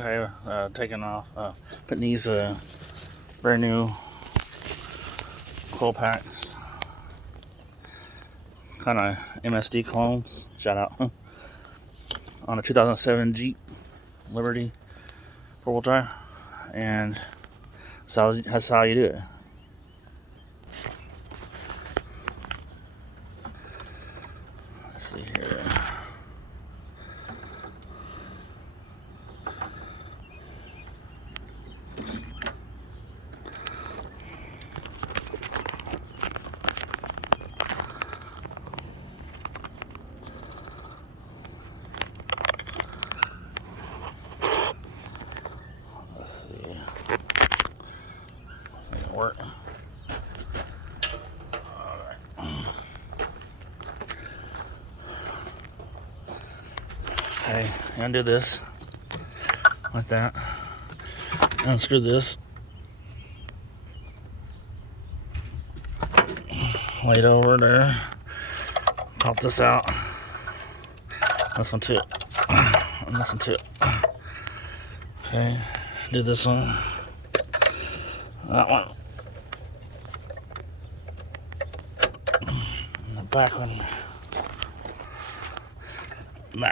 Okay, taking off, putting these brand new coil packs, kind of MSD clones. Shout out on a 2007 Jeep Liberty 4-wheel drive, and that's how you do it. Let's see here. Work. Alright. Okay, undo this like that. Unscrew this. Lay it over there. Pop this out. This one too. And this one too. Okay, do this one. That one. Back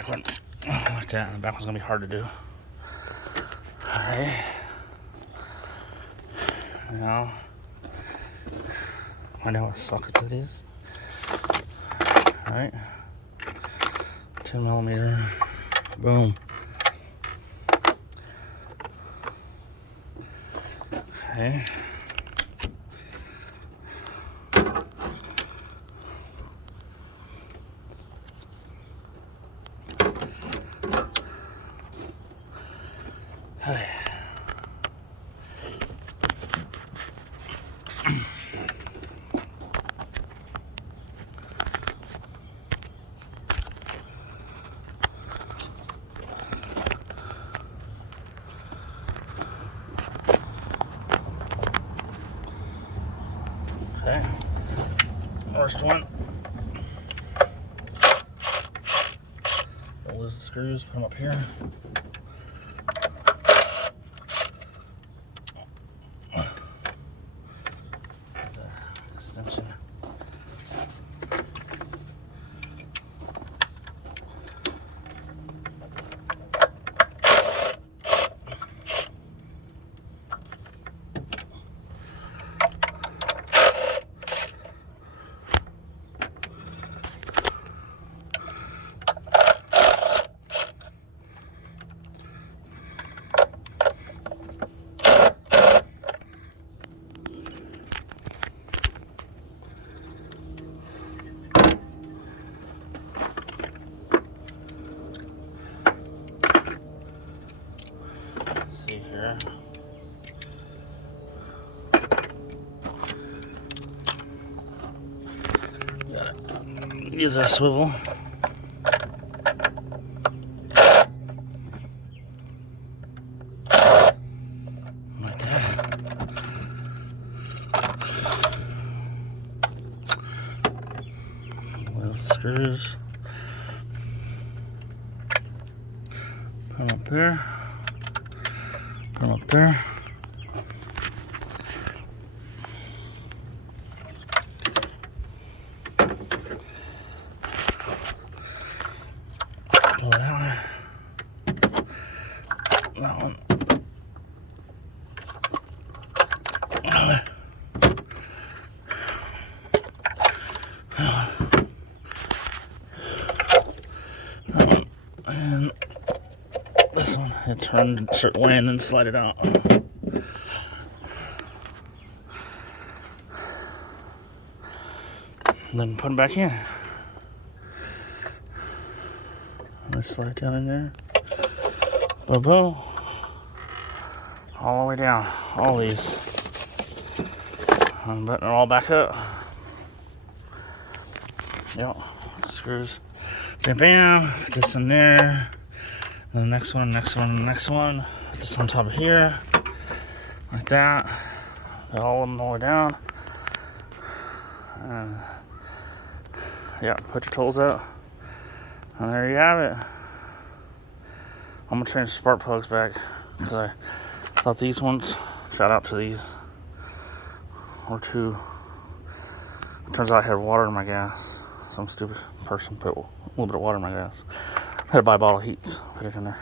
one, like that. The back one's gonna be hard to do. All right. Now, I know what socket it is. All right. 10mm. Boom. Okay. Okay. Okay. First one. I'll lose the screws, put them up here. Extension. See here. Got it. Use our swivel. Like that. With screws. Put them up there. Put them up there. Pull that one. That one. That one. And this one. It turned a certain way and then slide it out. And then put them back in. Let's slide down in there. Boom, boom. All the way down. All these. Unbutton it all back up. Yep. Screws. Bam, bam. Put this in there. Then the next one, next one, next one. Put this on top of here. Like that. Put all of them all the way down. Yeah, put your tools out. And there you have it. I'm gonna change the spark plugs back because I thought these ones, shout out to these, were too. Turns out I had water in my gas. Some stupid person put a little bit of water in my gas. I had to buy a bottle of Heats, put it in there.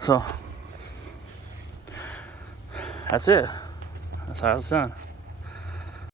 So that's it. That's how it's done.